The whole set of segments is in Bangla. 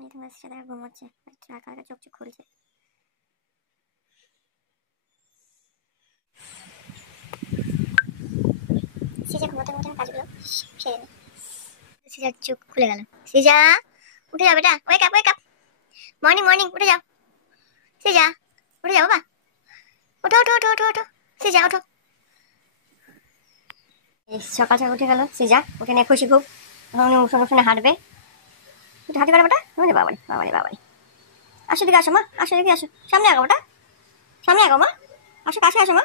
এই তোমার সাথে ঘুমাচ্ছে, হালকা হালকা চোখ চোখ খুলছে। সিজা ঘুমোতে ঘুমোতে কাজগুলো সেরে নি। সিজার চোখ খুলে গেল। সিজা উঠে যাও বেটা, wake up wake up, morning morning, উঠে যাও সিজা, উঠে যাও বাবা, ওঠো ওঠো ওঠো ওঠো ওঠো সিজা ওঠো। সকাল সকাল উঠে গেল সিজা, উঠে নিয়ে খুশি খুব, এখন উঠোনে উঠোনে হাঁটবে, হাঁটি পারে বেটা, বাবারি বাবারি বাবারি। আসো দিকে আসো মা, আসো দিকে আসো, সামনে আগো বেটা, সামনে আগো মা, আসো কাছে আসো মা।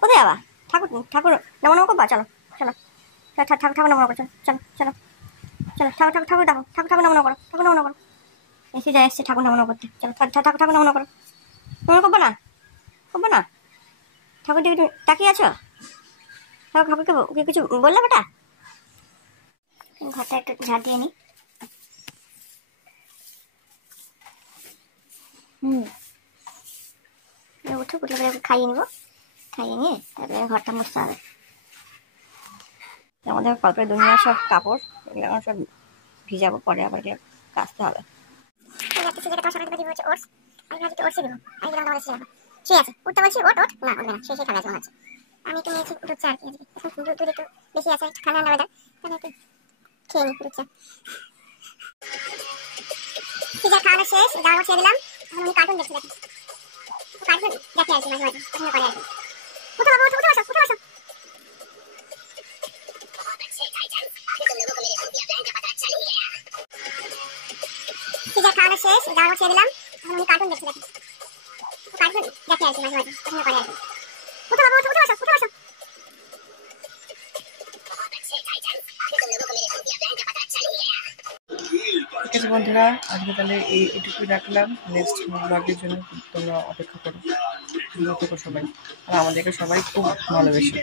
কোথায় যাবা? ঠাকুর ঠাকুর নমন করবা, চলো চলো ঠাকুর ঠাকুর নমন করো, চলো চলো চলো চলো, ঠাকুর ঠাকুর ঠাকুর দেখো, ঠাকুর ঠাকুর নমন করো, ঠাকুর নমন করো। এসে যায়, এসছে ঠাকুর নমন করতে, চলো ঠাকুর ঠাকুর নমন করো। নমন করবো না, করবো না, ঠাকুর দিকে তাকিয়ে আছো? ঠাকুরকে ওকে কিছু বললে বেটা? ঘরটা একটু ঝাড় দিয়ে নি। উঠে উঠলে খাইয়ে নিবো, খাইয়ে নিয়ে তারপরে ঘরটা মুছতে হবে। আমাদের কল্পের দুনিয়ার সব কাপড় এগুলো সব ভিজাবো, পরে আবার কাচতে হবে। আমি তো নিয়েছি দুধ চা, দুধ একটু বেশি আছে, ঠান্ডা ঠান্ডা ওয়েদার, তাহলে একটু খেয়ে নিই দুধ চা। সিজা খাওয়ানো শেষ, জামা ছেড়ে দিলাম, এখন আমি কার্টুন দেখতে থাকি। কার্টুন দেখে আর কি মাঝে মাঝে পছন্দ করে আর কি। উঠো বাবু, উঠো উঠে বসো, উঠে বসো। সিজা খাওয়ানো শেষ, জামা ছেড়ে দিলাম, এখন আমি কার্টুন দেখতে থাকি। কার্টুন দেখে আর কি মাঝে মাঝে পছন্দ করে আর কি। উঠো বাবু, উঠো উঠে বসো, উঠে বসো। ঠিক আছে বন্ধুরা, আজকে তাহলে এইটুকুই রাখলাম। নেক্সট ব্লগের জন্য তোমরা অপেক্ষা করো, ভালো থেকো সবাই, আর আমাদেরকে সবাই খুব ভালোবেসে।